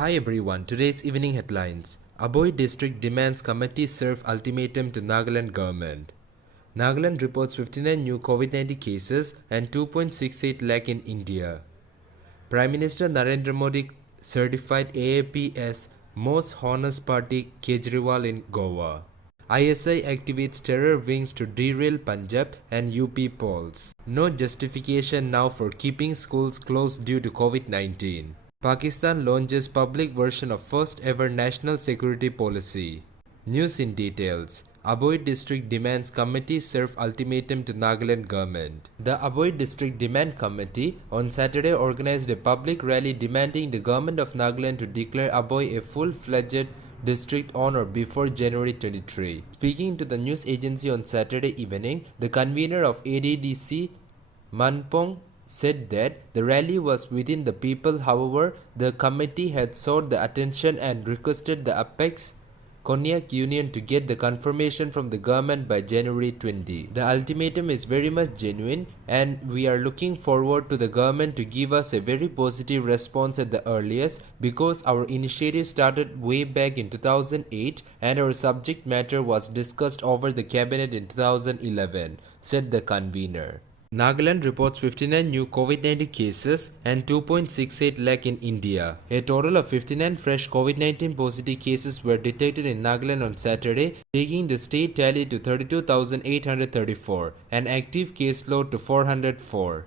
Hi everyone, today's evening headlines. Aboi District demands committee serve ultimatum to Nagaland government. Nagaland reports 59 new COVID-19 cases and 2.68 lakh in India. Prime Minister Narendra Modi certified AAP as most honest party Kejriwal in Goa. ISI activates terror wings to derail Punjab and UP polls. No justification now for keeping schools closed due to COVID-19. Pakistan launches public version of first ever national security policy. News in details. Aboi District demands committee serve ultimatum to Nagaland government. The Aboi District Demand Committee on Saturday organized a public rally demanding the government of Nagaland to declare Aboi a full-fledged district on or before January 23. Speaking to the news agency on Saturday evening, the convener of ADDC, Manpong, said that the rally was within the people. However, the committee had sought the attention and requested the Apex Konyak Union to get the confirmation from the government by January 20. The ultimatum is very much genuine and we are looking forward to the government to give us a very positive response at the earliest because our initiative started way back in 2008 and our subject matter was discussed over the cabinet in 2011, said the convener. Nagaland reports 59 new COVID-19 cases and 2.68 lakh in India. A total of 59 fresh COVID-19 positive cases were detected in Nagaland on Saturday, taking the state tally to 32,834 and active caseload to 404.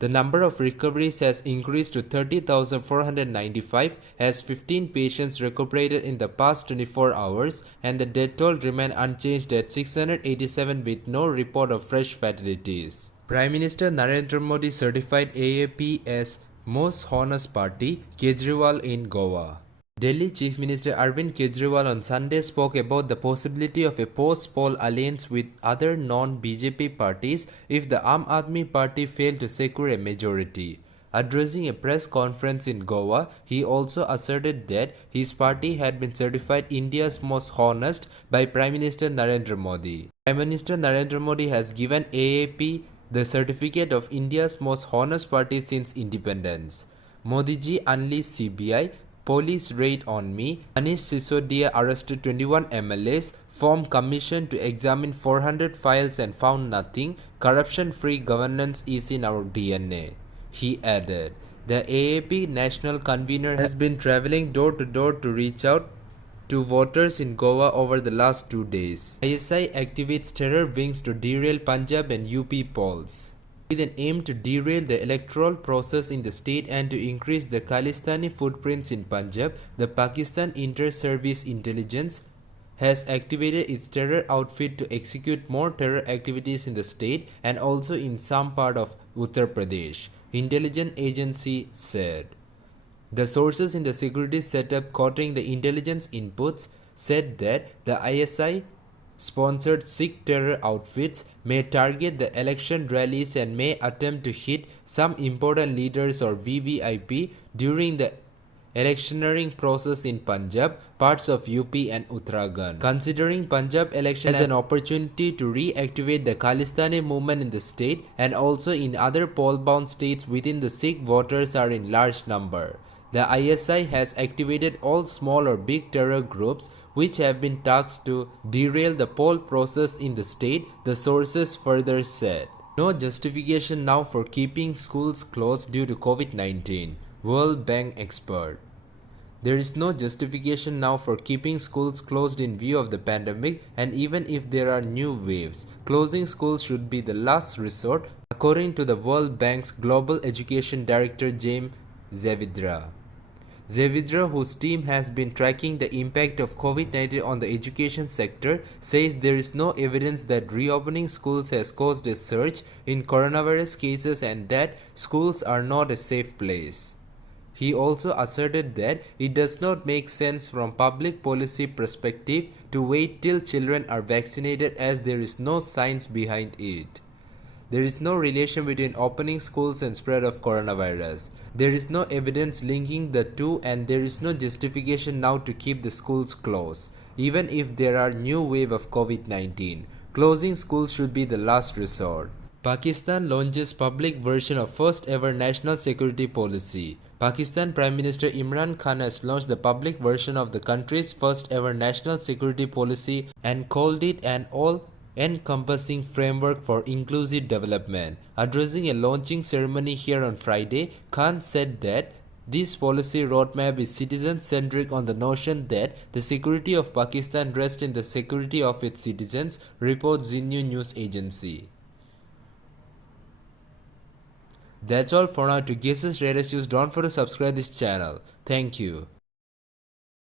The number of recoveries has increased to 30,495 as 15 patients recuperated in the past 24 hours and the death toll remained unchanged at 687 with no report of fresh fatalities. Prime Minister Narendra Modi certified AAP as most honest party Kejriwal in Goa. Delhi Chief Minister Arvind Kejriwal on Sunday spoke about the possibility of a post-poll alliance with other non-BJP parties if the Aam Aadmi Party failed to secure a majority. Addressing a press conference in Goa, he also asserted that his party had been certified India's most honest by Prime Minister Narendra Modi. Prime Minister Narendra Modi has given AAP the certificate of India's most honest party since independence. Modi ji unleashed CBI, police raid on me, Manish Sisodia arrested 21 MLAs, formed commission to examine 400 files and found nothing, corruption-free governance is in our DNA. He added, the AAP national convener has been travelling door to door to reach out to voters in Goa over the last 2 days. ISI activates terror wings to derail Punjab and UP polls. With an aim to derail the electoral process in the state and to increase the Khalistani footprints in Punjab, the Pakistan Inter-Service Intelligence has activated its terror outfit to execute more terror activities in the state and also in some part of Uttar Pradesh, intelligence agency said. The sources in the security setup quoting the intelligence inputs said that the ISI sponsored Sikh terror outfits may target the election rallies and may attempt to hit some important leaders or VVIP during the electioneering process in Punjab, parts of UP and Uttarakhand. Considering Punjab election as an opportunity to reactivate the Khalistani movement in the state and also in other poll-bound states within the Sikh voters are in large number. The ISI has activated all small or big terror groups which have been tasked to derail the poll process in the state, the sources further said. No justification now for keeping schools closed due to COVID-19, World Bank expert. There is no justification now for keeping schools closed in view of the pandemic, and even if there are new waves, closing schools should be the last resort, according to the World Bank's Global Education Director James Zavidra. Zavidra, whose team has been tracking the impact of COVID-19 on the education sector, says there is no evidence that reopening schools has caused a surge in coronavirus cases and that schools are not a safe place. He also asserted that it does not make sense from public policy perspective to wait till children are vaccinated as there is no science behind it. There is no relation between opening schools and spread of coronavirus. There is no evidence linking the two and there is no justification now to keep the schools closed. Even if there are new wave of COVID-19, closing schools should be the last resort. Pakistan launches public version of first ever national security policy. Pakistan Prime Minister Imran Khan has launched the public version of the country's first ever national security policy and called it an all-encompassing framework for inclusive development. Addressing a launching ceremony here on Friday, Khan said that this policy roadmap is citizen-centric on the notion that the security of Pakistan rests in the security of its citizens, reports Zinnews news agency. That's all for now. To get us latest news, don't forget to subscribe this channel. Thank you.